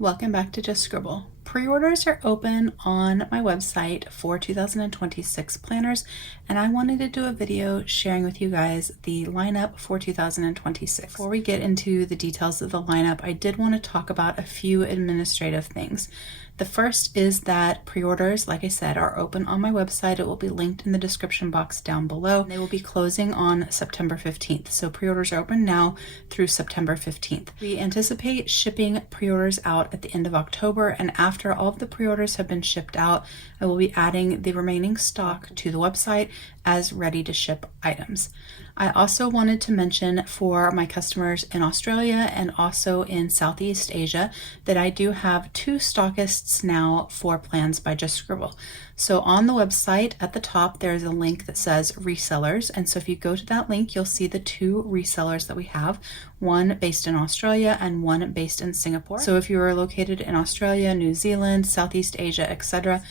Welcome back to Just Scribble. Pre-orders are open on my website for 2026 planners, and I wanted to do a video sharing with you guys the lineup for 2026. Before we get into the details of the lineup, I did want to talk about a few administrative things. The first is that pre-orders, like I said, are open on my website. It will be linked in the description box down below. They will be closing on September 15th. So pre-orders are open now through September 15th. We anticipate shipping pre-orders out at the end of October, and after all of the pre-orders have been shipped out, I will be adding the remaining stock to the website as ready to ship items. I also wanted to mention for my customers in Australia and also in Southeast Asia that I do have two stockists now for plans by Just Scribble. So on the website at the top, there's a link that says resellers. And so if you go to that link, you'll see the two resellers that we have, one based in Australia and one based in Singapore. So if you are located in Australia, New Zealand, Southeast Asia, etc.,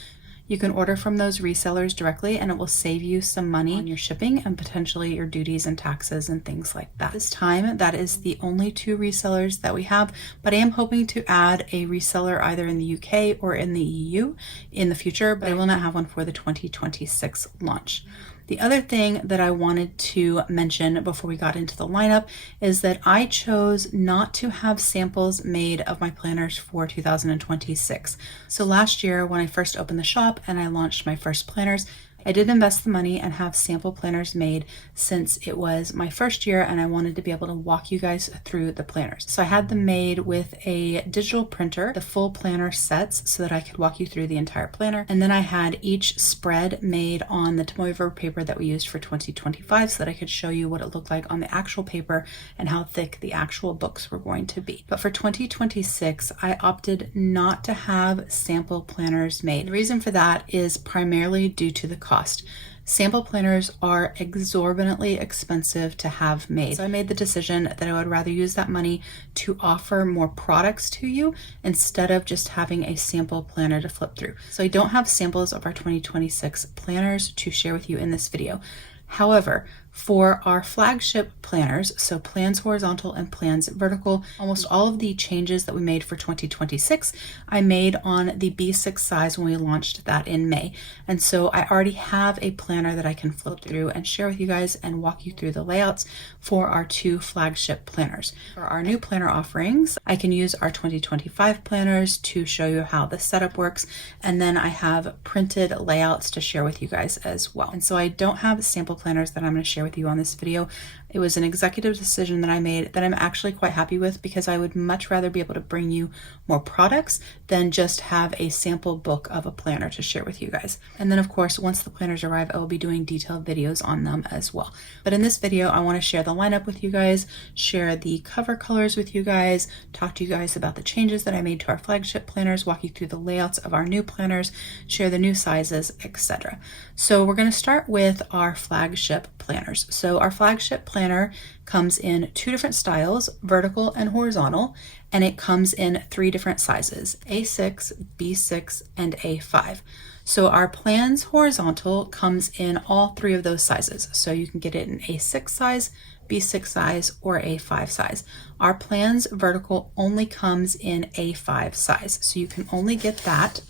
you can order from those resellers directly, and it will save you some money on your shipping and potentially your duties and taxes and things like that. This time, that is the only two resellers that we have, but I am hoping to add a reseller either in the UK or in the EU in the future, but I will not have one for the 2026 launch. The other thing that I wanted to mention before we got into the lineup is that I chose not to have samples made of my planners for 2026. So last year when I first opened the shop and I launched my first planners, I did invest the money and have sample planners made since it was my first year and I wanted to be able to walk you guys through the planners. So I had them made with a digital printer, the full planner sets, so that I could walk you through the entire planner. And then I had each spread made on the tomoever paper that we used for 2025 so that I could show you what it looked like on the actual paper and how thick the actual books were going to be. But for 2026, I opted not to have sample planners made. The reason for that is primarily due to the cost. Sample planners are exorbitantly expensive to have made. So I made the decision that I would rather use that money to offer more products to you instead of just having a sample planner to flip through. So I don't have samples of our 2026 planners to share with you in this video. However, for our flagship planners, so plans horizontal and plans vertical, almost all of the changes that we made for 2026, I made on the B6 size when we launched that in May. And so I already have a planner that I can flip through and share with you guys and walk you through the layouts for our two flagship planners. For our new planner offerings, I can use our 2025 planners to show you how the setup works. And then I have printed layouts to share with you guys as well. And so I don't have sample planners that I'm going to share with you on this video. It was an executive decision that I made that I'm actually quite happy with because I would much rather be able to bring you more products than just have a sample book of a planner to share with you guys. And then of course, once the planners arrive, I will be doing detailed videos on them as well. But in this video, I want to share the lineup with you guys, share the cover colors with you guys, talk to you guys about the changes that I made to our flagship planners, walk you through the layouts of our new planners, share the new sizes, etc. So we're going to start with our flagship planners. So our flagship planner comes in two different styles, vertical and horizontal, and it comes in three different sizes, A6, B6, and A5. So our plans horizontal comes in all three of those sizes. So you can get it in A6 size, B6 size, or A5 size. Our plans vertical only comes in A5 size. So you can only get that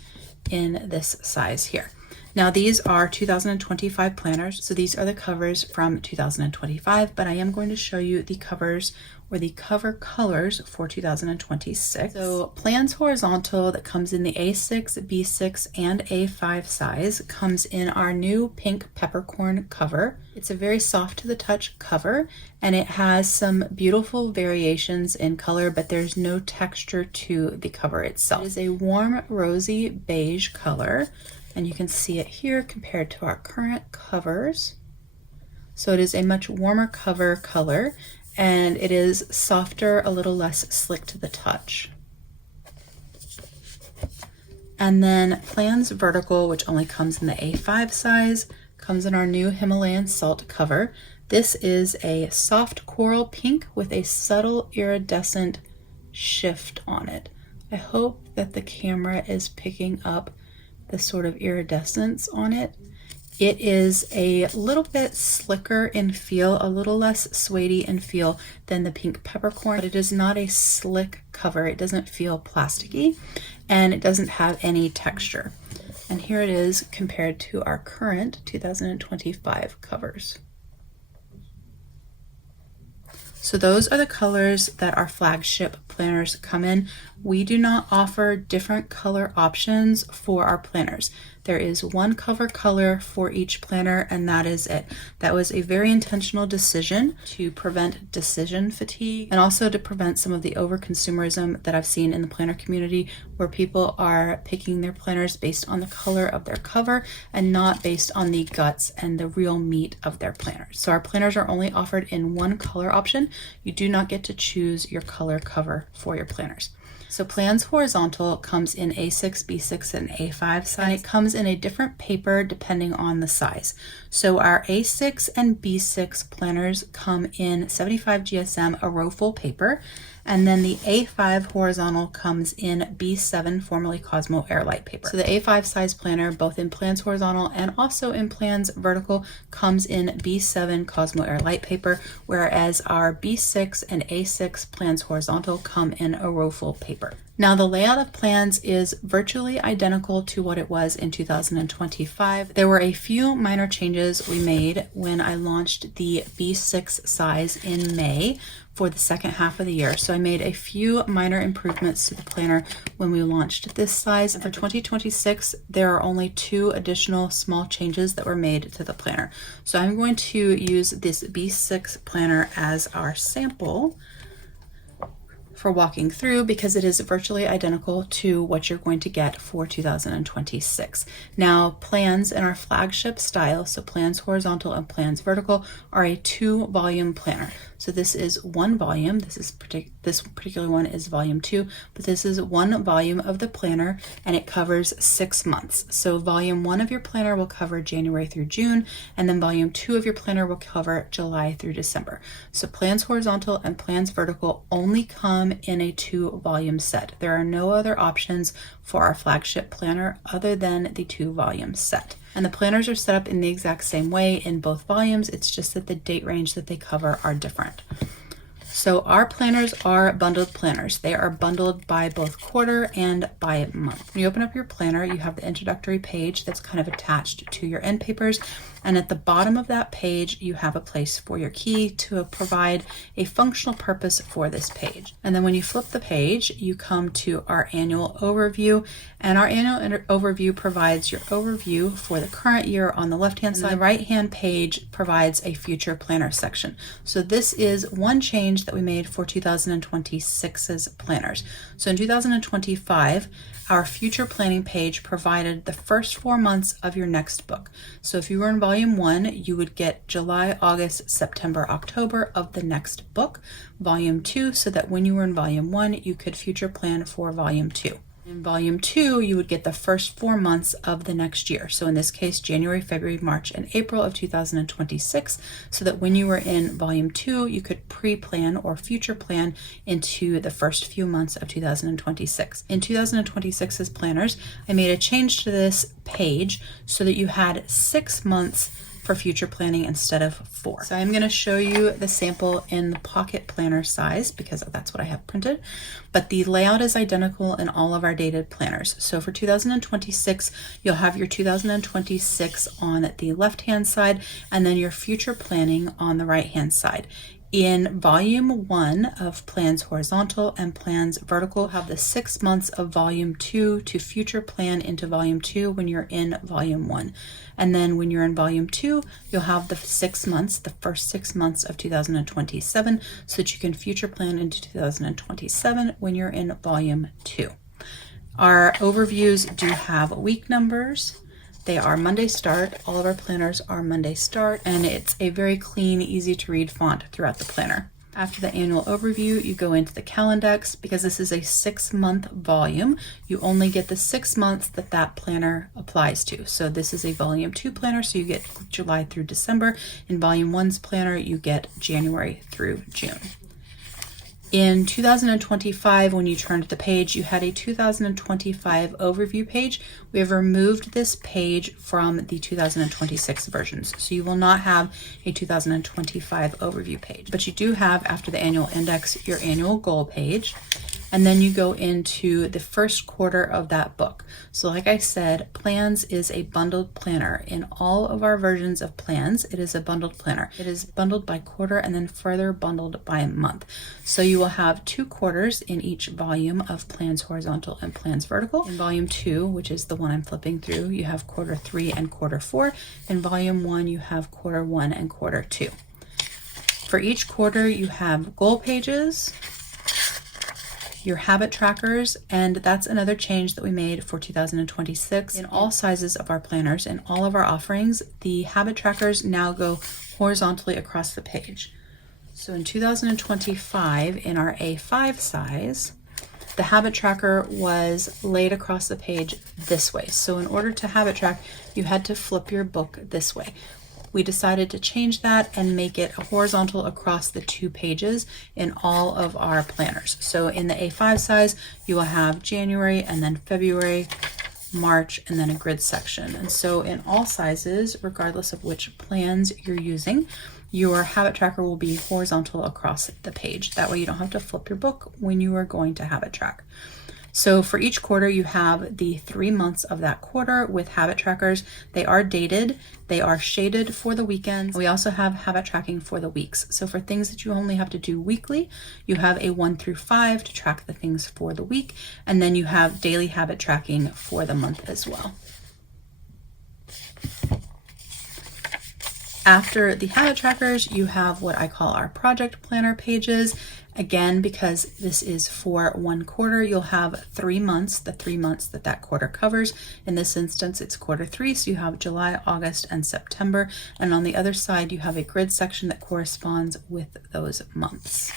in this size here. Now these are 2025 planners, so these are the covers from 2025, but I am going to show you the covers or the cover colors for 2026. So plans horizontal that comes in the A6, B6, and A5 size comes in our new pink peppercorn cover. It's a very soft to the touch cover, and it has some beautiful variations in color, but there's no texture to the cover itself. It is a warm rosy beige color. And you can see it here compared to our current covers. So it is a much warmer cover color, and it is softer, a little less slick to the touch. And then plans vertical, which only comes in the A5 size, comes in our new Himalayan salt cover. This is a soft coral pink with a subtle iridescent shift on it. I hope that the camera is picking up the sort of iridescence on it. It is a little bit slicker in feel, a little less suede in feel than the pink peppercorn, but it is not a slick cover. It doesn't feel plasticky and it doesn't have any texture. And here it is compared to our current 2025 covers. So those are the colors that our flagship planners come in. We do not offer different color options for our planners. There is one cover color for each planner, and that is it. That was a very intentional decision to prevent decision fatigue and also to prevent some of the over-consumerism that I've seen in the planner community, where people are picking their planners based on the color of their cover and not based on the guts and the real meat of their planners. So our planners are only offered in one color option. You do not get to choose your color cover for your planners. So Plans Horizontal comes in A6, B6, and A5 size. And it comes in a different paper depending on the size. So our A6 and B6 planners come in 75 GSM, a row full paper. And then the A5 horizontal comes in B7, formerly Cosmo Airlight paper. So the A5 size planner, both in Plans Horizontal and also in Plans Vertical, comes in B7 Cosmo Airlight paper, whereas our B6 and A6 Plans Horizontal come in a row full paper. Now the layout of plans is virtually identical to what it was in 2025. There were a few minor changes we made when I launched the B6 size in May for the second half of the year. So I made a few minor improvements to the planner when we launched this size. For 2026, there are only 2 additional small changes that were made to the planner. So I'm going to use this B6 planner as our sample for walking through, because it is virtually identical to what you're going to get for 2026. Now, plans in our flagship style, so Plans Horizontal and Plans Vertical, are a 2-volume planner. So this is 1 volume. This particular one is volume 2, but this is 1 volume of the planner, and it covers 6 months. So volume 1 of your planner will cover January through June, and then volume 2 of your planner will cover July through December. So Plans Horizontal and Plans Vertical only come in a 2-volume set. There are no other options for our flagship planner other than the 2-volume set. And the planners are set up in the exact same way in both volumes. It's just that the date range that they cover are different. So our planners are bundled planners. They are bundled by both quarter and by month. When you open up your planner, you have the introductory page that's kind of attached to your end papers. And at the bottom of that page, you have a place for your key to provide a functional purpose for this page. And then when you flip the page, you come to our annual overview. And our annual overview provides your overview for the current year on the left-hand side. The right-hand page provides a future planner section. So this is one change that we made for 2026's planners. So in 2025, our future planning page provided the first 4 months of your next book. So if you were in volume 1, you would get July, August, September, October of the next book. Volume 2, so that when you were in volume 1, you could future plan for volume 2. In volume 2, you would get the first 4 months of the next year. So in this case, January, February, March, and April of 2026, so that when you were in volume 2, you could pre-plan or future plan into the first few months of 2026. In 2026's planners, I made a change to this page so that you had 6 months for future planning instead of 4. So I'm going to show you the sample in the pocket planner size because that's what I have printed, but the layout is identical in all of our dated planners. So for 2026, you'll have your 2026 on the left-hand side and then your future planning on the right-hand side. In volume 1 of Plans Horizontal and Plans Vertical, have the 6 months of volume 2 to future plan into volume 2 when you're in volume 1. And then when you're in volume 2, you'll have the 6 months, the first 6 months of 2027, so that you can future plan into 2027 when you're in volume 2. Our overviews do have week numbers. They are Monday start. All of our planners are Monday start, and it's a very clean, easy to read font throughout the planner. After the annual overview, you go into the Calendex. Because this is a 6-month volume, you only get the 6 months that that planner applies to. So this is a volume 2 planner, so you get July through December. In volume 1's planner, you get January through June. In 2025, when you turned the page, you had a 2025 overview page. We have removed this page from the 2026 versions. So you will not have a 2025 overview page, but you do have, after the annual index, your annual goal page. And then you go into the first quarter of that book. So like I said, Plans is a bundled planner. In all of our versions of Plans, it is a bundled planner. It is bundled by quarter and then further bundled by month. So you will have 2 quarters in each volume of Plans Horizontal and Plans Vertical. In volume 2, which is the one I'm flipping through, you have quarter 3 and quarter 4. In volume 1, you have quarter 1 and quarter 2. For each quarter, you have goal pages, your habit trackers, and that's another change that we made for 2026. In all sizes of our planners, in all of our offerings, the habit trackers now go horizontally across the page. So in 2025, in our A5 size, the habit tracker was laid across the page this way. So in order to habit track, you had to flip your book this way. We decided to change that and make it horizontal across the 2 pages in all of our planners. So in the A5 size, you will have January and then February, March, and then a grid section. And so in all sizes, regardless of which plans you're using, your habit tracker will be horizontal across the page. That way you don't have to flip your book when you are going to habit track. So for each quarter, you have the 3 months of that quarter with habit trackers. They are dated, they are shaded for the weekends. We also have habit tracking for the weeks. So for things that you only have to do weekly, you have a 1 through 5 to track the things for the week. And then you have daily habit tracking for the month as well. After the habit trackers, you have what I call our project planner pages. Again, because this is for 1 quarter, you'll have 3 months, the 3 months that that quarter covers. In this instance, it's quarter 3, so you have July, August, and September. And on the other side, you have a grid section that corresponds with those months.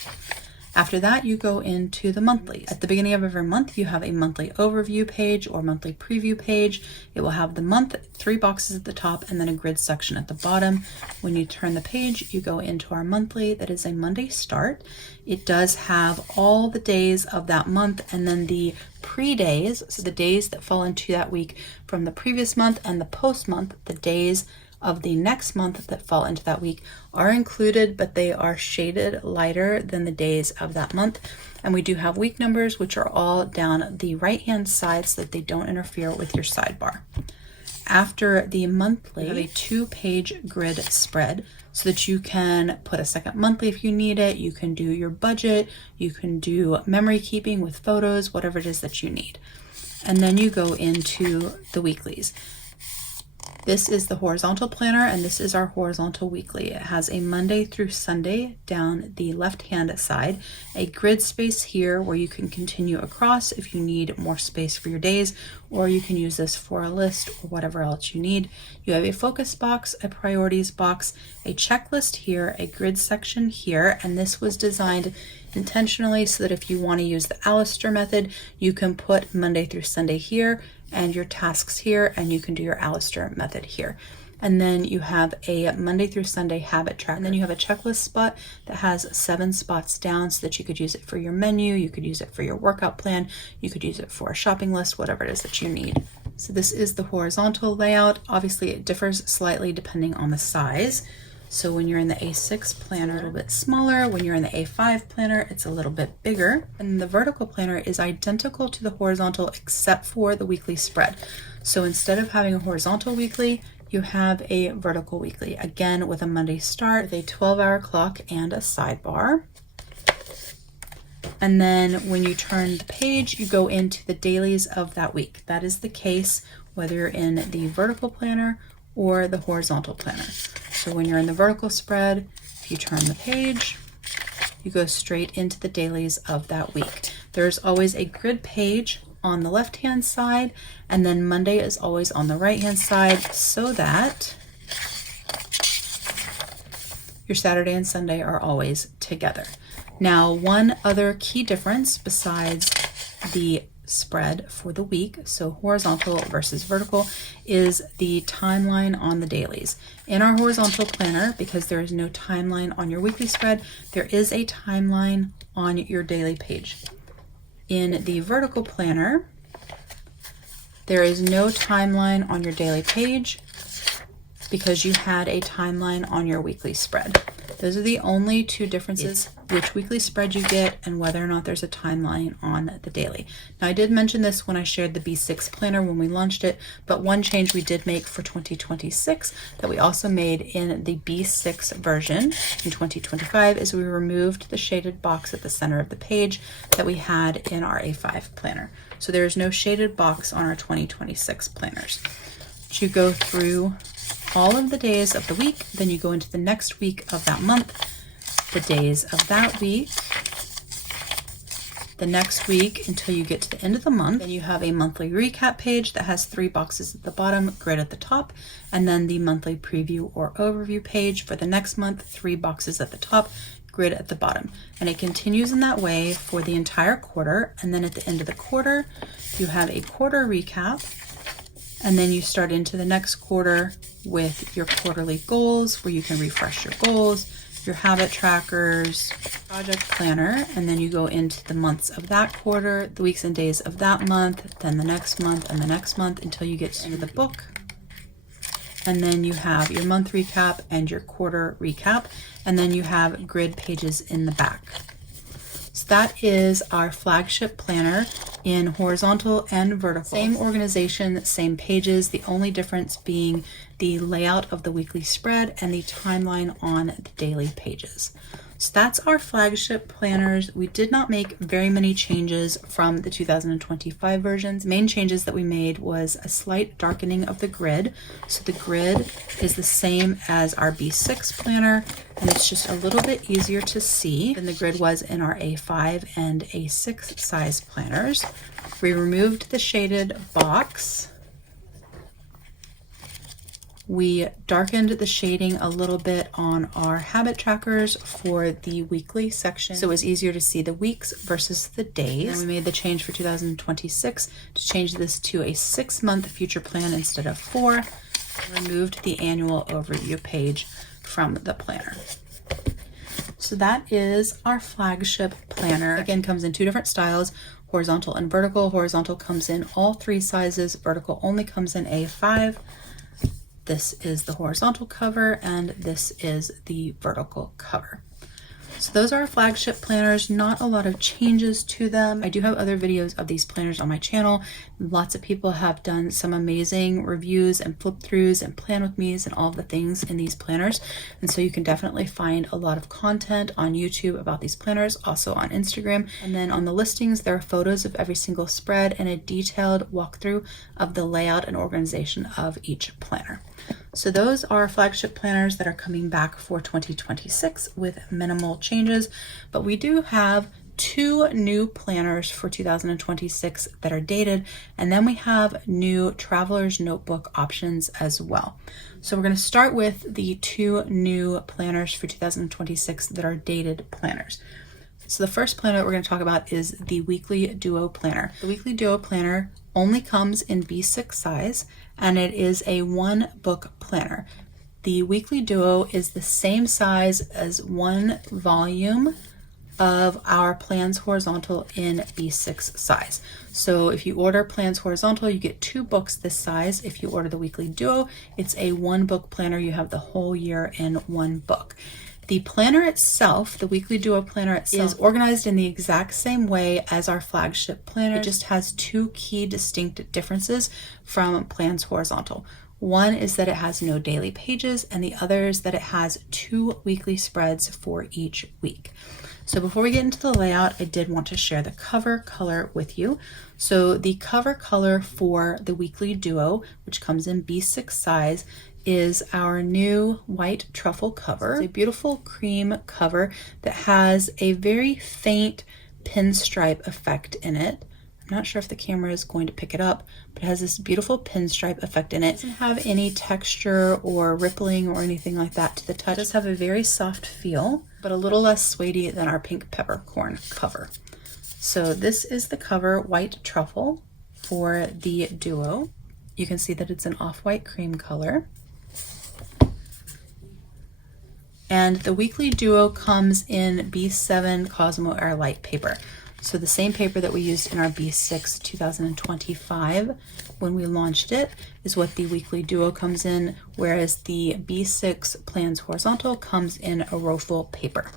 After that, you go into the monthlies. At the beginning of every month, you have a monthly overview page or monthly preview page. It will have the month, 3 boxes at the top, and then a grid section at the bottom. When you turn the page, you go into our monthly. That is a Monday start. It does have all the days of that month and then the pre-days, so the days that fall into that week from the previous month, and the post-month, the days of the next month that fall into that week are included, but they are shaded lighter than the days of that month. And we do have week numbers, which are all down the right-hand side so that they don't interfere with your sidebar. After the monthly, you have a 2-page grid spread so that you can put a second monthly if you need it. You can do your budget, you can do memory keeping with photos, whatever it is that you need. And then you go into the weeklies. This is the horizontal planner, and this is our horizontal weekly. It has a Monday through Sunday down the left-hand side, a grid space here where you can continue across if you need more space for your days, or you can use this for a list or whatever else you need. You have a focus box, a priorities box, a checklist here, a grid section here, and this was designed intentionally so that if you want to use the Alistair method, you can put Monday through Sunday here and your tasks here, and you can do your Alistair method here. And then you have a Monday through Sunday habit track. And then you have a checklist spot that has 7 spots down so that you could use it for your menu, you could use it for your workout plan, you could use it for a shopping list, whatever it is that you need. So this is the horizontal layout. Obviously it differs slightly depending on the size. So when you're in the A6 planner, a little bit smaller. When you're in the A5 planner, it's a little bit bigger. And the vertical planner is identical to the horizontal except for the weekly spread. So instead of having a horizontal weekly, you have a vertical weekly, again with a Monday start, with a 12-hour clock and a sidebar. And then when you turn the page, you go into the dailies of that week. That is the case whether you're in the vertical planner or the horizontal planner. So when you're in the vertical spread, if you turn the page, you go straight into the dailies of that week. There's always a grid page on the left-hand side, and then Monday is always on the right-hand side so that your Saturday and Sunday are always together. Now, one other key difference besides the spread for the week. So horizontal versus vertical is the timeline on the dailies. In our horizontal planner, because there is no timeline on your weekly spread, there is a timeline on your daily page. In the vertical planner, there is no timeline on your daily page because you had a timeline on your weekly spread. Those are the only two differences, which weekly spread you get and whether or not there's a timeline on the daily. Now, I did mention this when I shared the B6 planner when we launched it, but one change we did make for 2026 that we also made in the B6 version in 2025 is we removed the shaded box at the center of the page that we had in our A5 planner. So there is no shaded box on our 2026 planners. You go through all of the days of the week, then you go into the next week of that month, the days of that week, the next week until you get to the end of the month. Then you have a monthly recap page that has 3 boxes at the bottom, grid at the top, and then the monthly preview or overview page for the next month, 3 boxes at the top, grid at the bottom. And it continues in that way for the entire quarter. And then at the end of the quarter, you have a quarter recap. And then you start into the next quarter with your quarterly goals where you can refresh your goals, your habit trackers, project planner, and then you go into the months of that quarter, the weeks and days of that month, then the next month and the next month until you get to the end of the book. And then you have your month recap and your quarter recap, and then you have grid pages in the back. So that is our flagship planner in horizontal and vertical. Same organization, same pages, the only difference being the layout of the weekly spread and the timeline on the daily pages. So that's our flagship planners. We did not make very many changes from the 2025 versions. The main changes that we made was a slight darkening of the grid. So the grid is the same as our B6 planner, and it's just a little bit easier to see than the grid was in our A5 and A6 size planners. We removed the shaded box. We darkened the shading a little bit on our habit trackers for the weekly section, so it was easier to see the weeks versus the days. And we made the change for 2026 to change this to a 6-month future plan instead of 4. Removed the annual overview page from the planner. So that is our flagship planner. Again, comes in 2 different styles, horizontal and vertical. Horizontal comes in all 3 sizes. Vertical only comes in A5. This is the horizontal cover and this is the vertical cover. So those are our flagship planners, not a lot of changes to them. I do have other videos of these planners on my channel. Lots of people have done some amazing reviews and flip throughs and plan with me's and all of the things in these planners. And so you can definitely find a lot of content on YouTube about these planners, also on Instagram. And then on the listings, there are photos of every single spread and a detailed walkthrough of the layout and organization of each planner. So those are flagship planners that are coming back for 2026 with minimal changes, but we do have 2 new planners for 2026 that are dated, and then we have new traveler's notebook options as well. So we're going to start with the 2 new planners for 2026 that are dated planners. So the first planner that we're going to talk about is the Weekly Duo Planner. The Weekly Duo Planner only comes in B6 size, and it is a 1-book planner. The Weekly Duo is the same size as 1 volume of our Plans Horizontal in B6 size. So if you order Plans Horizontal, you get 2 books this size. If you order the Weekly Duo, it's a 1-book planner. You have the whole year in 1 book. The planner itself, the Weekly Duo Planner itself, is organized in the exact same way as our flagship planner. It just has 2 key distinct differences from Plans Horizontal. One is that it has no daily pages, and the other is that it has 2 weekly spreads for each week. So before we get into the layout, I did want to share the cover color with you. So the cover color for the Weekly Duo, which comes in B6 size, is our new white truffle cover. It's a beautiful cream cover that has a very faint pinstripe effect in it. I'm not sure if the camera is going to pick it up, but it has this beautiful pinstripe effect in it. It doesn't have any texture or rippling or anything like that to the touch. It does have a very soft feel, but a little less suede than our pink peppercorn cover. So this is the cover, white truffle, for the Duo. You can see that it's an off-white cream color. And the weekly Duo comes in B7 Cosmo Airlight paper. So the same paper that we used in our B6 2025 when we launched it is what the weekly Duo comes in, whereas the B6 Plans Horizontal comes in a Roffle paper.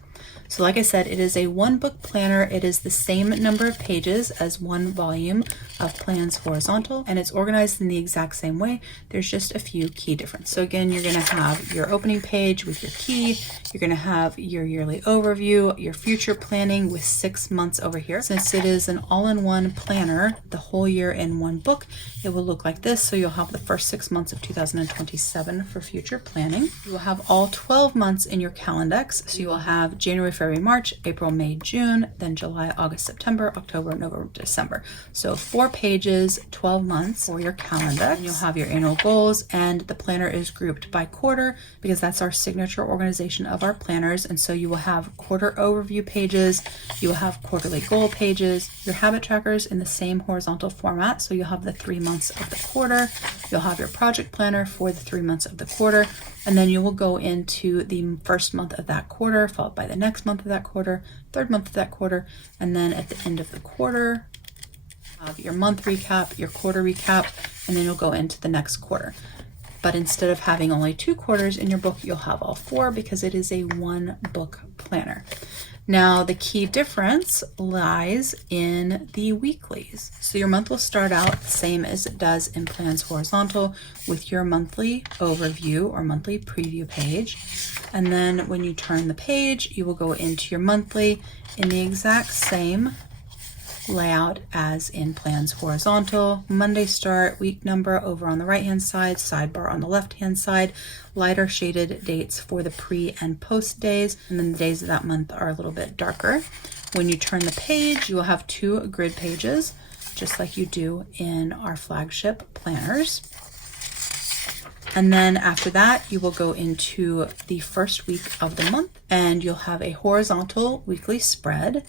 So like I said, it is a one book planner. It is the same number of pages as one volume of Plans Horizontal, and it's organized in the exact same way. There's just a few key differences. So again, you're going to have your opening page with your key. You're going to have your yearly overview, your future planning with 6 months over here. Since it is an all-in-one planner, the whole year in one book, it will look like this. So you'll have the first 6 months of 2027 for future planning. You will have all 12 months in your Calendex. So you will have January, February, March, April, May, June, then July, August, September, October, November, December. So 4 pages, 12 months for your Calendex. And you'll have your annual goals, and the planner is grouped by quarter because that's our signature organization of our planners. And so you will have quarter overview pages, you will have quarterly goal pages, your habit trackers in the same horizontal format. So you'll have the 3 months of the quarter, you'll have your project planner for the 3 months of the quarter, and then you will go into the first month of that quarter, followed by the next month of that quarter, third month of that quarter, and then at the end of the quarter, have your month recap, your quarter recap, and then you'll go into the next quarter. But instead of having only 2 quarters in your book, you'll have all 4 because it is a one book planner. Now, the key difference lies in the weeklies. So your month will start out the same as it does in Plans Horizontal with your monthly overview or monthly preview page. And then when you turn the page, you will go into your monthly in the exact same layout as in Plans Horizontal. Monday start, week number over on the right hand side, sidebar on the left hand side, lighter shaded dates for the pre and post days, and then the days of that month are a little bit darker. When you turn the page, you will have 2 grid pages, just like you do in our flagship planners. And then after that, you will go into the first week of the month, and you'll have a horizontal weekly spread.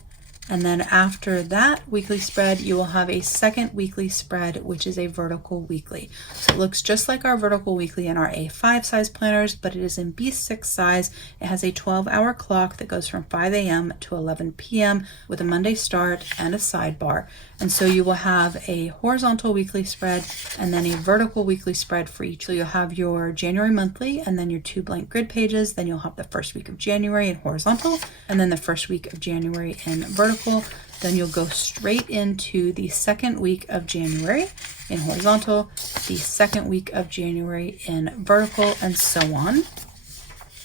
And then after that weekly spread, you will have a second weekly spread, which is a vertical weekly. So it looks just like our vertical weekly in our A5 size planners, but it is in B6 size. It has a 12-hour clock that goes from 5 a.m. to 11 p.m. with a Monday start and a sidebar. And so you will have a horizontal weekly spread and then a vertical weekly spread for each. So you'll have your January monthly and then your 2 blank grid pages. Then you'll have the first week of January in horizontal and then the first week of January in vertical. Then you'll go straight into the second week of January in horizontal, the second week of January in vertical, and so on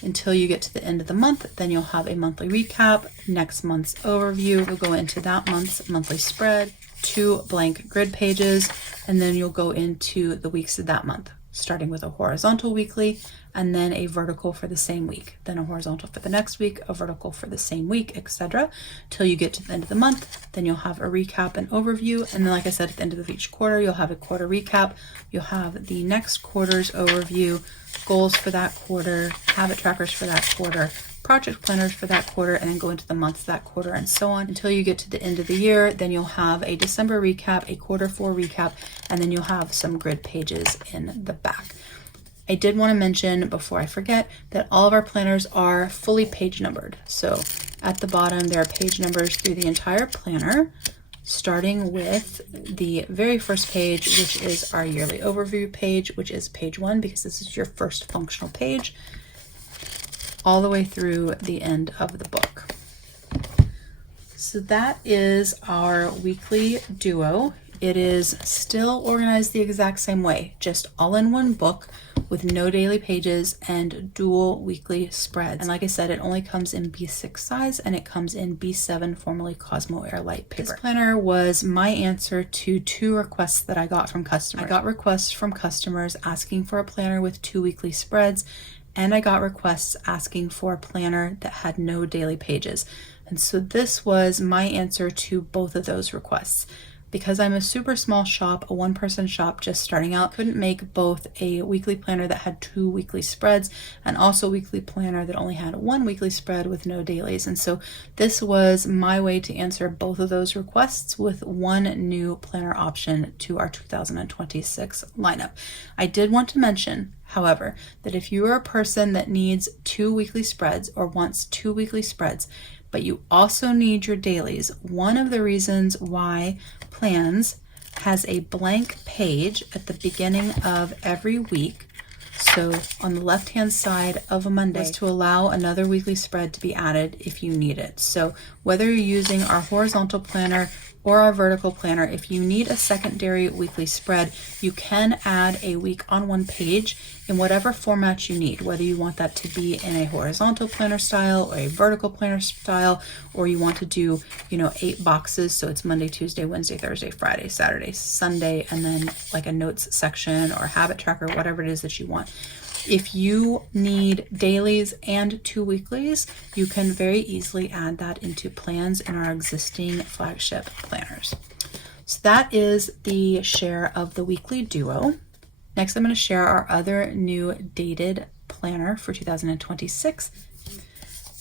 until you get to the end of the month. Then you'll have a monthly recap, next month's overview. You'll go into that month's monthly spread, 2 blank grid pages, and then you'll go into the weeks of that month, starting with a horizontal weekly and then a vertical for the same week, then a horizontal for the next week, a vertical for the same week, etc. till you get to the end of the month. Then you'll have a recap and overview, and then like I said, at the end of each quarter, you'll have a quarter recap, you'll have the next quarter's overview, goals for that quarter, habit trackers for that quarter, project planners for that quarter, and then go into the months of that quarter and so on until you get to the end of the year. Then you'll have a December recap, a quarter 4 recap, and then you'll have some grid pages in the back. I did want to mention before I forget that all of our planners are fully page numbered. So at the bottom, there are page numbers through the entire planner, starting with the very first page, which is our yearly overview page, which is page 1 because this is your first functional page, all the way through the end of the book. So that is our weekly Duo. It is still organized the exact same way, just all in one book with no daily pages and dual weekly spreads. And like I said, it only comes in B6 size and it comes in B7, formerly Cosmo Airlight paper. This planner was my answer to 2 requests that I got from customers. I got requests from customers asking for a planner with 2 weekly spreads, and I got requests asking for a planner that had no daily pages. And so this was my answer to both of those requests. because I'm a super small shop, a one-person shop just starting out, couldn't make both a weekly planner that had 2 weekly spreads and also a weekly planner that only had 1 weekly spread with no dailies. And so this was my way to answer both of those requests with one new planner option to our 2026 lineup. I did want to mention, however, that if you are a person that needs 2 weekly spreads or wants 2 weekly spreads, but you also need your dailies, one of the reasons why Plans has a blank page at the beginning of every week, so on the left hand side of a Monday, is to allow another weekly spread to be added if you need it. So whether you're using our horizontal planner or our vertical planner, if you need a secondary weekly spread, you can add a week on one page in whatever format you need, whether you want that to be in a horizontal planner style or a vertical planner style, or you want to do, 8 boxes. So it's Monday, Tuesday, Wednesday, Thursday, Friday, Saturday, Sunday, and then like a notes section or habit tracker, whatever it is that you want. If you need dailies and 2 weeklies, you can very easily add that into plans in our existing flagship planners. So that is the share of the weekly duo. Next, I'm going to share our other new dated planner for 2026.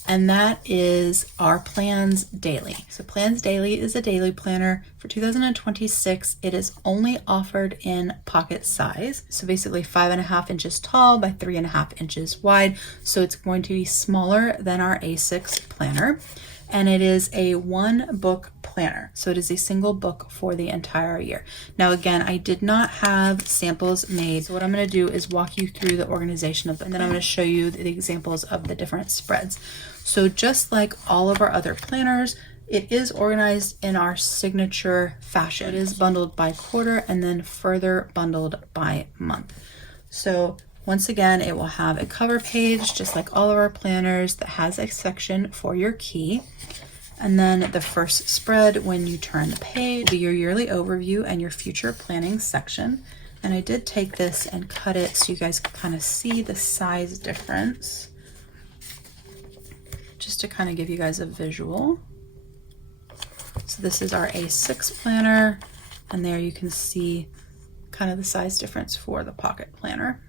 And that is our Plans Daily. So Plans Daily is a daily planner for 2026. It is only offered in pocket size. So basically 5.5 inches tall by 3.5 inches wide. So it's going to be smaller than our A6 planner. And it is a 1-book planner. So it is a single book for the entire year. Now, again, I did not have samples made. So what I'm going to do is walk you through the organization of them. And then I'm going to show you the examples of the different spreads. So just like all of our other planners, it is organized in our signature fashion. It is bundled by quarter and then further bundled by month. So once again, it will have a cover page, just like all of our planners, that has a section for your key. And then the first spread, when you turn the page, will be your yearly overview and your future planning section. And I did take this and cut it so you guys can kind of see the size difference, just to kind of give you guys a visual. So this is our A6 planner, and there you can see kind of the size difference for the pocket planner.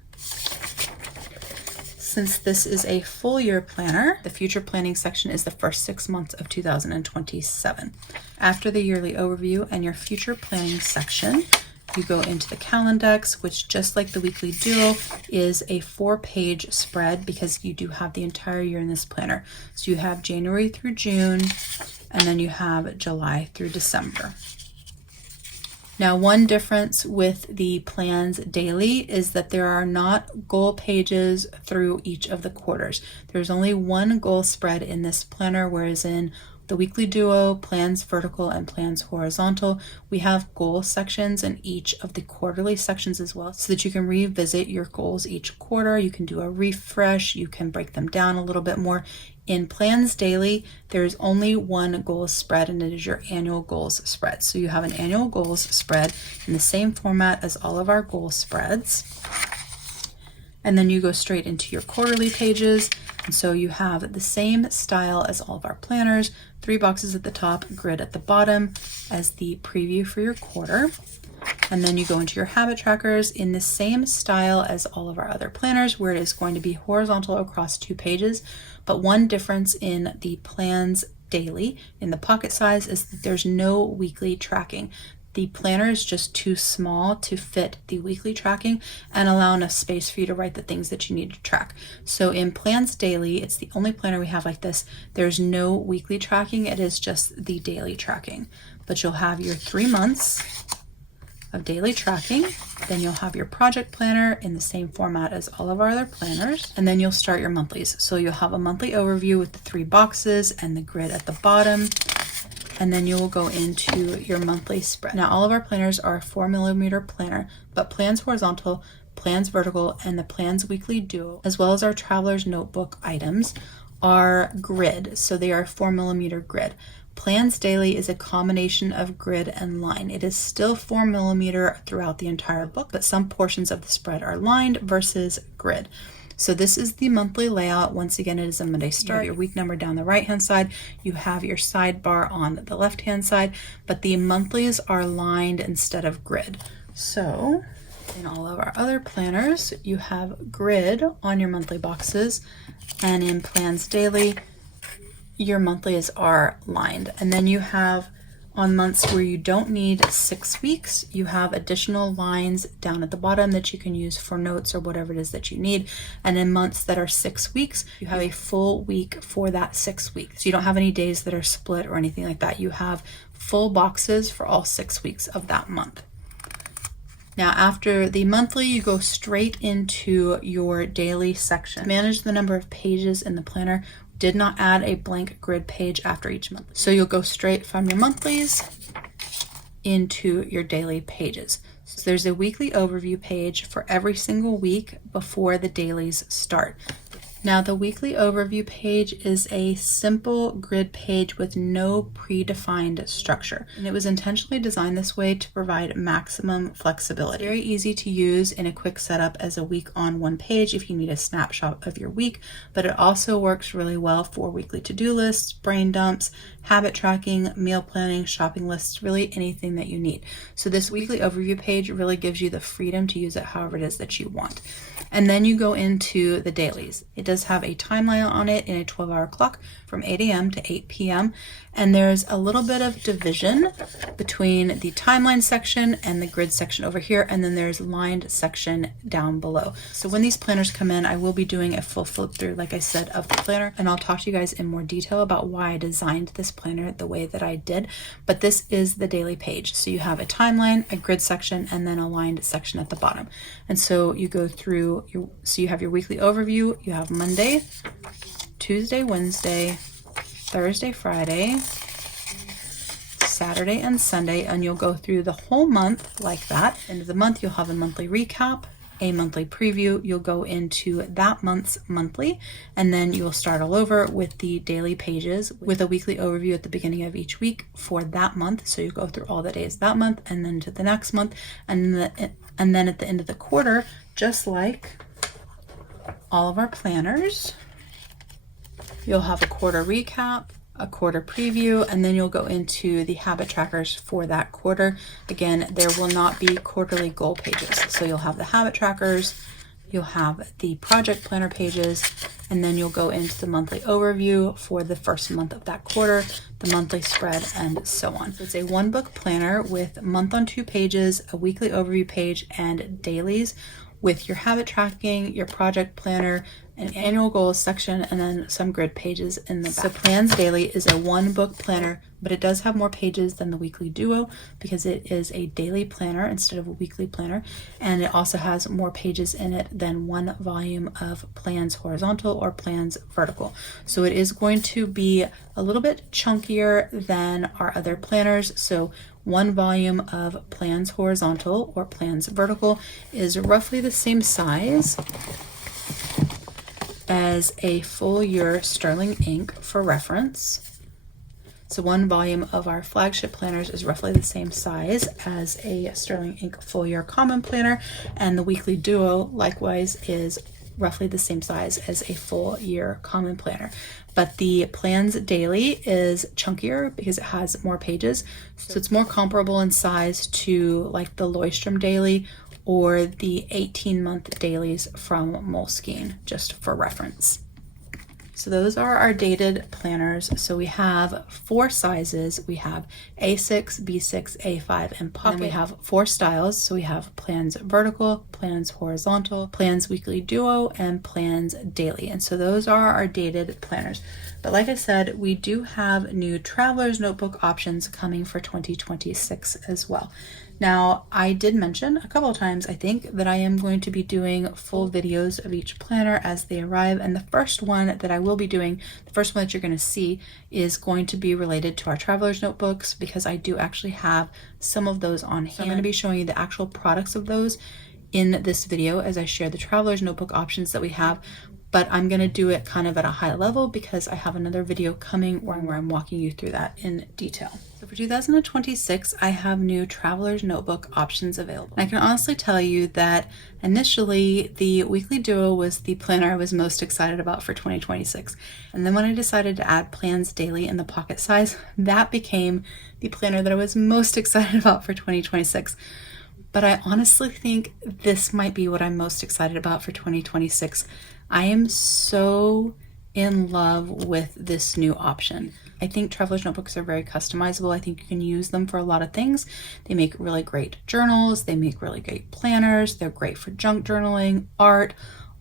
Since this is a full year planner, the future planning section is the first 6 months of 2027. After the yearly overview and your future planning section, you go into the Calendex, which, just like the weekly duo, is a 4-page spread because you do have the entire year in this planner. So you have January through June, and then you have July through December. Now, one difference with the Plans Daily is that there are not goal pages through each of the quarters. There's only one goal spread in this planner, whereas in the weekly duo, Plans Vertical, and Plans Horizontal, we have goal sections in each of the quarterly sections as well, so that you can revisit your goals each quarter. You can do a refresh, you can break them down a little bit more. In Plans Daily, there is only one goal spread, and it is your annual goals spread. So you have an annual goals spread in the same format as all of our goal spreads. And then you go straight into your quarterly pages. And so you have the same style as all of our planners, 3 boxes at the top, grid at the bottom as the preview for your quarter. And then you go into your habit trackers in the same style as all of our other planners, where it is going to be horizontal across 2 pages. But one difference in the Plans Daily in the pocket size is that there's no weekly tracking. The planner is just too small to fit the weekly tracking and allow enough space for you to write the things that you need to track. So in Plans Daily, it's the only planner we have like this. There's no weekly tracking. It is just the daily tracking. But you'll have your 3 months of daily tracking. Then you'll have your project planner in the same format as all of our other planners. And then you'll start your monthlies. So you'll have a monthly overview with the 3 boxes and the grid at the bottom. And then you will go into your monthly spread. Now, all of our planners are a 4mm planner, but Plans Horizontal, Plans Vertical, and the Plans Weekly Duo, as well as our Traveler's Notebook items, are grid. So they are 4mm grid. Plans Daily is a combination of grid and line. It is still 4mm throughout the entire book, but some portions of the spread are lined versus grid. So this is the monthly layout. Once again, it is a Monday start. You have your week number down the right hand side. You have your sidebar on the left hand side, but the monthlies are lined instead of grid. So in all of our other planners, you have grid on your monthly boxes, and in Plans Daily, your monthlies are lined. And then you have on months where you don't need 6 weeks, you have additional lines down at the bottom that you can use for notes or whatever it is that you need. And in months that are 6 weeks, you have a full week for that 6 weeks. So you don't have any days that are split or anything like that. You have full boxes for all 6 weeks of that month. Now, after the monthly, you go straight into your daily section. To manage the number of pages in the planner, did not add a blank grid page after each month. So you'll go straight from your monthlies into your daily pages. So there's a weekly overview page for every single week before the dailies start. Now, the weekly overview page is a simple grid page with no predefined structure, and it was intentionally designed this way to provide maximum flexibility. It's very easy to use in a quick setup as a week on one page if you need a snapshot of your week, but it also works really well for weekly to-do lists, brain dumps, habit tracking, meal planning, shopping lists, really anything that you need. So this weekly overview page really gives you the freedom to use it however it is that you want. And then you go into the dailies. It does have a timeline on it in a 12-hour clock from 8 a.m. to 8 p.m. And there's a little bit of division between the timeline section and the grid section over here. And then there's lined section down below. So when these planners come in, I will be doing a full flip through, like I said, of the planner. And I'll talk to you guys in more detail about why I designed this planner the way that I did. But this is the daily page. So you have a timeline, a grid section, and then a lined section at the bottom. And so you go through so you have your weekly overview. You have Monday, Tuesday, Wednesday, Thursday, Friday, Saturday, and Sunday, and you'll go through the whole month like that. End of the month, you'll have a monthly recap, a monthly preview. You'll go into that month's monthly, and then you'll start all over with the daily pages with a weekly overview at the beginning of each week for that month. So you go through all the days that month, and then to the next month, and then at the end of the quarter, just like all of our planners, you'll have a quarter recap, a quarter preview, and then you'll go into the habit trackers for that quarter. Again, there will not be quarterly goal pages. So you'll have the habit trackers, you'll have the project planner pages, and then you'll go into the monthly overview for the first month of that quarter, the monthly spread, and so on. So it's a one book planner with month on 2 pages, a weekly overview page, and dailies with your habit tracking, your project planner, an annual goals section, and then some grid pages in the back. So Plans Daily is a one book planner, but it does have more pages than the Weekly Duo because it is a daily planner instead of a weekly planner. And it also has more pages in it than one volume of Plans Horizontal or Plans Vertical. So it is going to be a little bit chunkier than our other planners. So one volume of Plans Horizontal or Plans Vertical is roughly the same size as a full year sterling ink for reference. So one volume of our flagship planners is roughly the same size as a sterling ink full year common planner, and the Weekly Duo likewise is roughly the same size as a full year common planner. But the Plans Daily is chunkier because it has more pages. So it's more comparable in size to like the Leuchtturm Daily or the 18-month dailies from Moleskine, just for reference. So those are our dated planners. So we have 4 sizes. We have A6, B6, A5, and Pocket. And we have 4 styles. So we have Plans Vertical, Plans Horizontal, Plans Weekly Duo, and Plans Daily. And so those are our dated planners. But like I said, we do have new Traveler's Notebook options coming for 2026 as well. Now, I did mention a couple of times, I think, that I am going to be doing full videos of each planner as they arrive. And the first one that I will be doing, the first one that you're going to see, is going to be related to our Traveler's Notebooks because I do actually have some of those on hand. So I'm going to be showing you the actual products of those in this video as I share the Traveler's Notebook options that we have. but I'm going to do it kind of at a high level because I have another video coming where I'm walking you through that in detail. So for 2026, I have new Traveler's Notebook options available. And I can honestly tell you that initially the Weekly Duo was the planner I was most excited about for 2026. And then when I decided to add Plans Daily in the pocket size, that became the planner that I was most excited about for 2026. But I honestly think this might be what I'm most excited about for 2026. I am so in love with this new option. I think Traveler's Notebooks are very customizable. I think you can use them for a lot of things. They make really great journals. They make really great planners. They're great for junk journaling, art,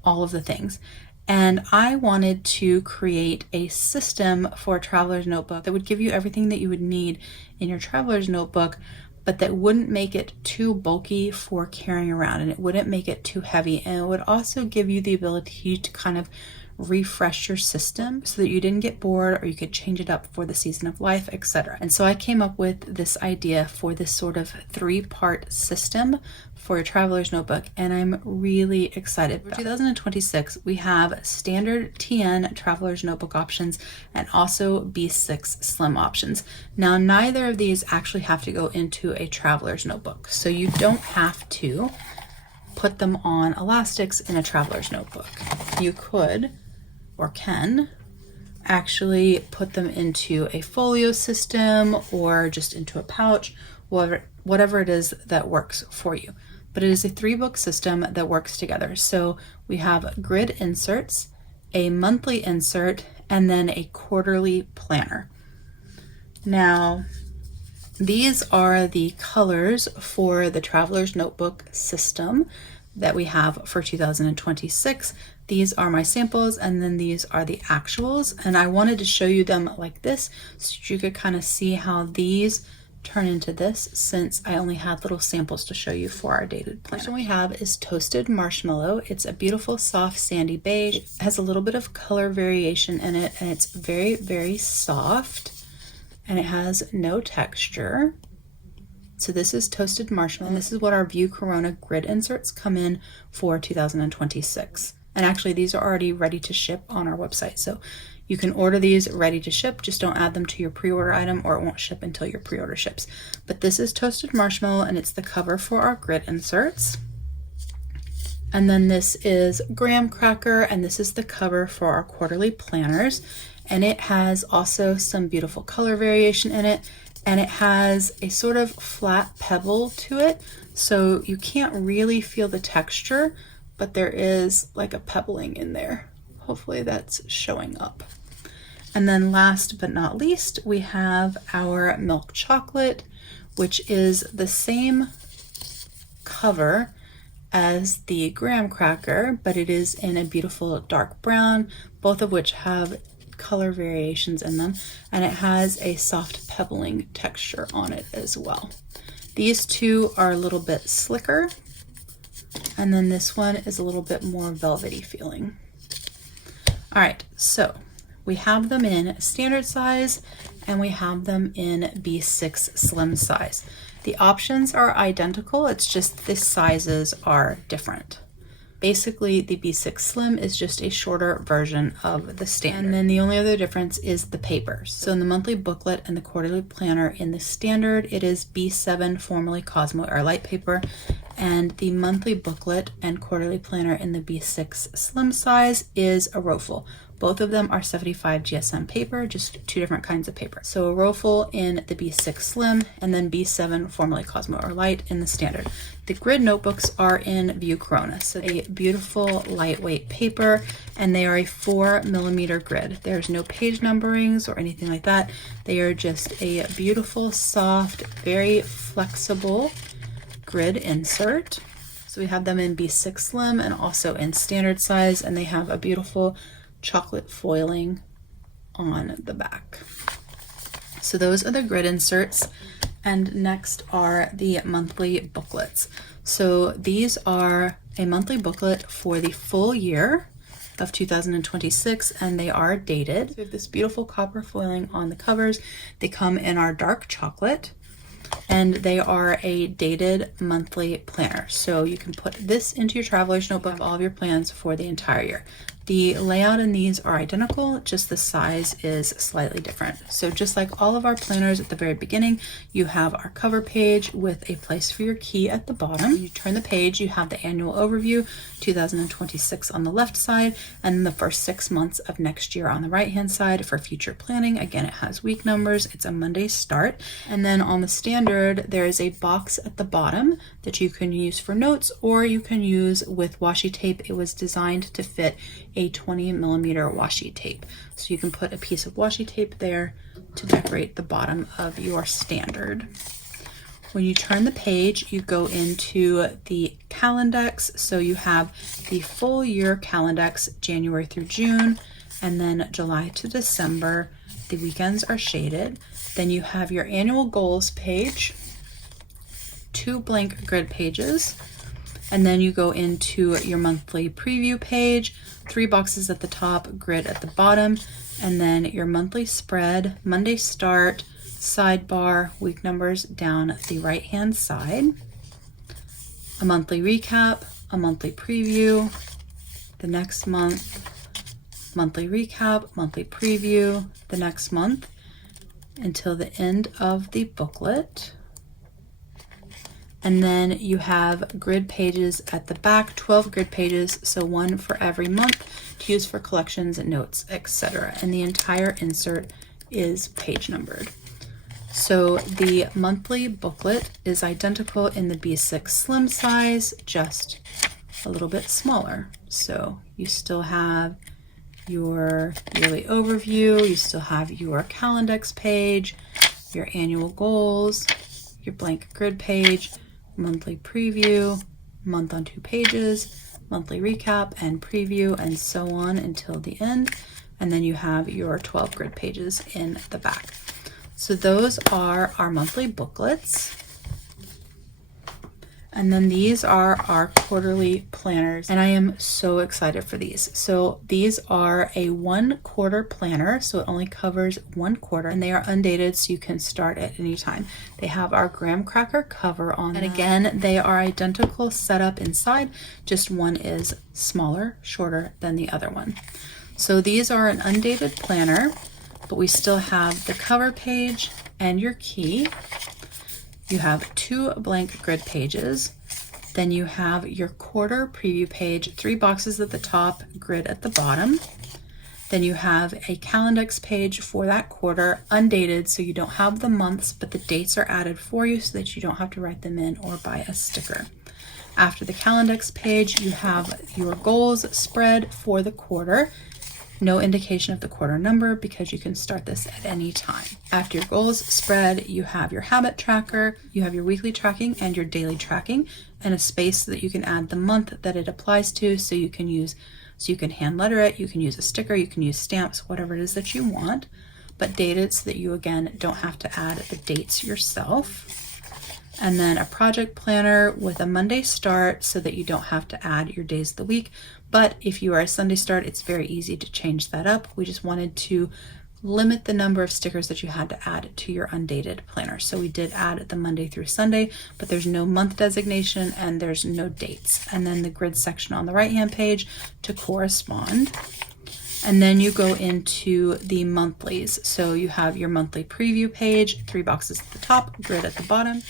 all of the things. And I wanted to create a system for a Traveler's Notebook that would give you everything that you would need in your Traveler's Notebook, but that wouldn't make it too bulky for carrying around, and it wouldn't make it too heavy, and it would also give you the ability to kind of refresh your system so that you didn't get bored, or you could change it up for the season of life, etc. And so I came up with this idea for this sort of 3-part system for a Traveler's Notebook, and I'm really excited. For 2026, we have standard TN Traveler's Notebook options and also B6 Slim options. Now, neither of these actually have to go into a Traveler's Notebook, so you don't have to put them on elastics in a Traveler's Notebook. You could or can actually put them into a folio system or just into a pouch, whatever it is that works for you. But it is a 3-book system that works together. So we have grid inserts, a monthly insert, and then a quarterly planner. Now, these are the colors for the Traveler's Notebook system that we have for 2026. These are my samples, and then these are the actuals. And I wanted to show you them like this so you could kind of see how these turn into this, since I only had little samples to show you for our dated planner. First one we have is Toasted Marshmallow. It's a beautiful soft sandy beige. It has a little bit of color variation in it, and it's very, very soft, and it has no texture. So this is Toasted Marshmallow, and this is what our View Corona grid inserts come in for 2026. And actually these are already ready to ship on our website. So you can order these ready to ship, just don't add them to your pre-order item or it won't ship until your pre-order ships. But this is Toasted Marshmallow, and it's the cover for our grid inserts. And then this is Graham Cracker, and this is the cover for our quarterly planners. And it has also some beautiful color variation in it, and it has a sort of flat pebble to it. So you can't really feel the texture, but there is like a pebbling in there. Hopefully that's showing up. And then last but not least, we have our milk chocolate, which is the same cover as the graham cracker, but it is in a beautiful dark brown, both of which have color variations in them, and it has a soft pebbling texture on it as well. These two are a little bit slicker, and then this one is a little bit more velvety feeling. All right, so we have them in standard size and we have them in B6 slim size. The options are identical, it's just the sizes are different. Basically, the B6 Slim is just a shorter version of the standard. And then the only other difference is the paper. So in the monthly booklet and the quarterly planner in the standard, it is B7, formerly Cosmo Air Light paper. And the monthly booklet and quarterly planner in the B6 Slim size is a Rofel. Both of them are 75 GSM paper, just two different kinds of paper. So a Rofel in the B6 Slim, and then B7, formerly Cosmo or Light, in the standard. The grid notebooks are in View Corona, so a beautiful lightweight paper, and they are a 4mm grid. There's no page numberings or anything like that. They are just a beautiful, soft, very flexible grid insert. So we have them in B6 Slim and also in standard size, and they have a beautiful chocolate foiling on the back. So those are the grid inserts, and next are the monthly booklets. So these are a monthly booklet for the full year of 2026, and they are dated. So we have this beautiful copper foiling on the covers. They come in our dark chocolate, and they are a dated monthly planner. So you can put this into your traveler's notebook, all of your plans for the entire year. The layout in these are identical, just the size is slightly different. So just like all of our planners at the very beginning, you have our cover page with a place for your key at the bottom. When you turn the page, you have the annual overview, 2026 on the left side, and the first 6 months of next year on the right hand side for future planning. Again, it has week numbers, it's a Monday start. And then on the standard, there is a box at the bottom that you can use for notes, or you can use with washi tape. It was designed to fit a 20mm washi tape. So you can put a piece of washi tape there to decorate the bottom of your standard. When you turn the page, you go into the Calendex. So you have the full year Calendex, January through June, and then July to December. The weekends are shaded. Then you have your annual goals page, 2 blank grid pages, and then you go into your monthly preview page, 3 boxes at the top, grid at the bottom, and then your monthly spread, Monday start, sidebar, week numbers down the right hand side, a monthly recap, a monthly preview, the next month, monthly recap, monthly preview, the next month, until the end of the booklet. And then you have grid pages at the back, 12 grid pages, so 1 for every month to use for collections, notes, etc. And the entire insert is page numbered. So the monthly booklet is identical in the B6 slim size, just a little bit smaller. So you still have your yearly overview, you still have your Calendex page, your annual goals, your blank grid page, monthly preview, month on 2 pages, monthly recap and preview, and so on until the end. And then you have your 12 grid pages in the back. So those are our monthly booklets. And then these are our quarterly planners, and I am so excited for these. So these are a 1/4 planner, so it only covers 1 quarter, and they are undated, so you can start at any time. They have our graham cracker cover on them. And again, they are identical setup inside, just one is smaller, shorter than the other one. So these are an undated planner, but we still have the cover page and your key. You have 2 blank grid pages. Then you have your quarter preview page, 3 boxes at the top, grid at the bottom. Then you have a Calendex page for that quarter, undated, so you don't have the months, but the dates are added for you so that you don't have to write them in or buy a sticker. After the Calendex page, you have your goals spread for the quarter. No indication of the quarter number because you can start this at any time. After your goals spread, you have your habit tracker, you have your weekly tracking and your daily tracking, and a space so that you can add the month that it applies to, so you can hand letter it, you can use a sticker, you can use stamps, whatever it is that you want, but dated so that you again don't have to add the dates yourself. And then a project planner with a Monday start so that you don't have to add your days of the week. But if you are a Sunday start, it's very easy to change that up. We just wanted to limit the number of stickers that you had to add to your undated planner. So we did add the Monday through Sunday, but there's no month designation and there's no dates. And then the grid section on the right-hand page to correspond. And then you go into the monthlies. So you have your monthly preview page, 3 boxes at the top, grid at the bottom,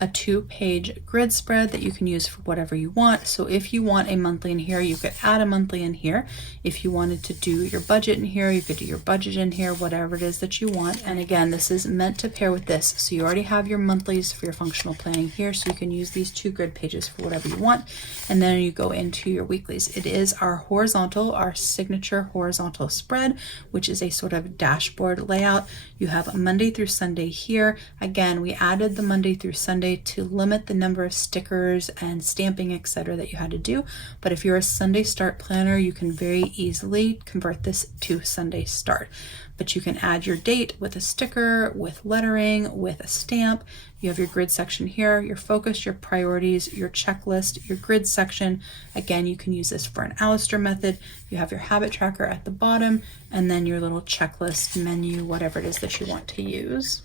a 2-page grid spread that you can use for whatever you want. So if you want a monthly in here, you could add a monthly in here. If you wanted to do your budget in here, you could do your budget in here, whatever it is that you want. And again, this is meant to pair with this. So you already have your monthlies for your functional planning here, so you can use these 2 grid pages for whatever you want. And then you go into your weeklies. It is our signature horizontal spread, which is a sort of dashboard layout. You have Monday through Sunday here. Again, we added the Monday through Sunday to limit the number of stickers and stamping, etc. that you had to do. But if you're a Sunday start planner, you can very easily convert this to Sunday start. But you can add your date with a sticker, with lettering, with a stamp. You have your grid section here, your focus, your priorities, your checklist, your grid section. Again, you can use this for an Alistair method. You have your habit tracker at the bottom, and then your little checklist menu, whatever it is that you want to use.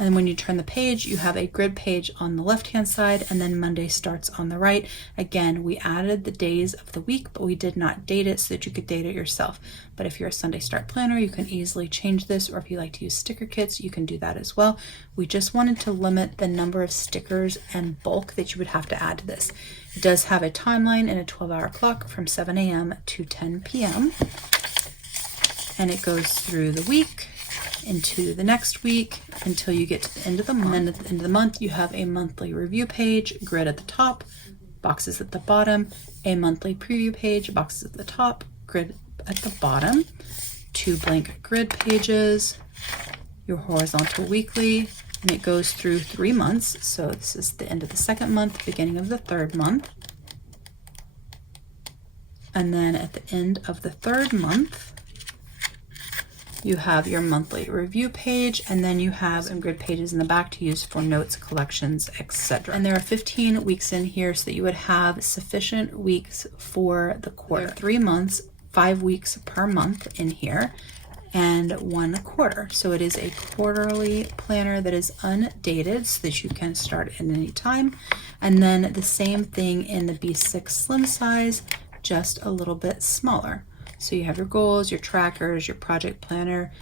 And when you turn the page, you have a grid page on the left-hand side, and then Monday starts on the right. Again, we added the days of the week, but we did not date it so that you could date it yourself. But if you're a Sunday Start planner, you can easily change this, or if you like to use sticker kits, you can do that as well. We just wanted to limit the number of stickers and bulk that you would have to add to this. It does have a timeline and a 12-hour clock from 7 a.m. to 10 p.m. And it goes through the week, into the next week, until you get to the end of the month. And then at the end of the month, you have a monthly review page, grid at the top, boxes at the bottom, a monthly preview page, boxes at the top, grid at the bottom, 2 blank grid pages, your horizontal weekly, and it goes through 3 months. So this is the end of the 2nd month, beginning of the 3rd month. And then at the end of the 3rd month, you have your monthly review page, and then you have some grid pages in the back to use for notes, collections, etc. And there are 15 weeks in here so that you would have sufficient weeks for the quarter. There are 3 months, 5 weeks per month in here, and 1 quarter. So it is a quarterly planner that is undated so that you can start at any time. And then the same thing in the B6 slim size, just a little bit smaller. So you have your goals, your trackers, your project planner,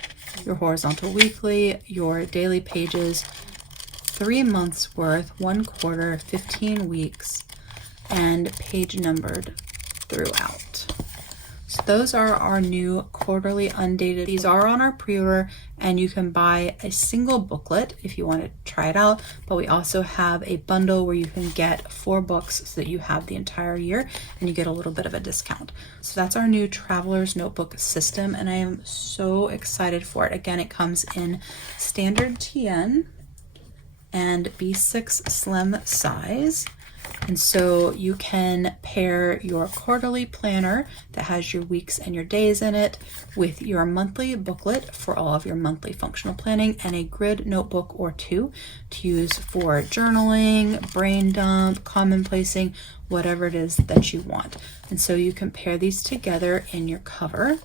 your horizontal weekly, your daily pages, 3 months worth, 1 quarter, 15 weeks, and page numbered throughout. So those are our new quarterly undated. These are on our pre-order, and you can buy a single booklet if you want to try it out, but we also have a bundle where you can get 4 books so that you have the entire year and you get a little bit of a discount. So that's our new Traveler's Notebook system, and I am so excited for it. Again, it comes in standard TN and B6 slim size. And so you can pair your quarterly planner that has your weeks and your days in it with your monthly booklet for all of your monthly functional planning, and a grid notebook or 2 to use for journaling, brain dump, commonplacing, whatever it is that you want. And so you can pair these together in your cover,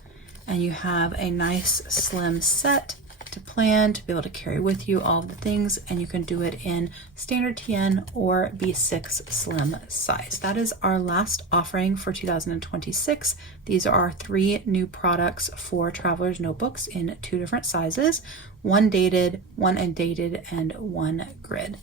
and you have a nice slim set to plan, to be able to carry with you all of the things, and you can do it in standard TN or B6 slim size. That is our last offering for 2026. These are our 3 new products for Traveler's Notebooks in 2 different sizes, 1 dated, 1 undated, and 1 grid.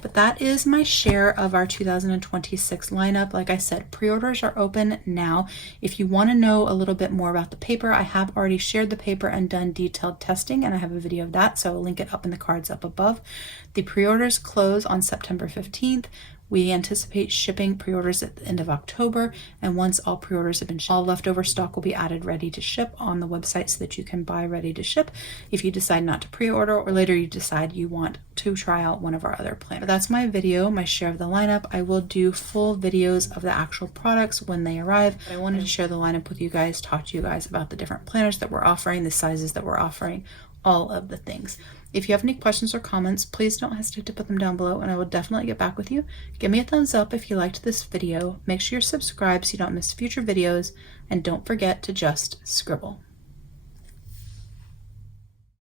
But that is my share of our 2026 lineup. Like I said, pre-orders are open now. If you want to know a little bit more about the paper, I have already shared the paper and done detailed testing, and I have a video of that, so I'll link it up in the cards up above. The pre-orders close on September 15th. We anticipate shipping pre-orders at the end of October, and once all pre-orders have been shipped, all leftover stock will be added ready to ship on the website so that you can buy ready to ship if you decide not to pre-order, or later you decide you want to try out one of our other planners. But that's my video, my share of the lineup. I will do full videos of the actual products when they arrive, but I wanted to share the lineup with you guys, talk to you guys about the different planners that we're offering, the sizes that we're offering, all of the things. If you have any questions or comments, please don't hesitate to put them down below, and I will definitely get back with you. Give me a thumbs up if you liked this video. Make sure you're subscribed so you don't miss future videos, and don't forget to just scribble.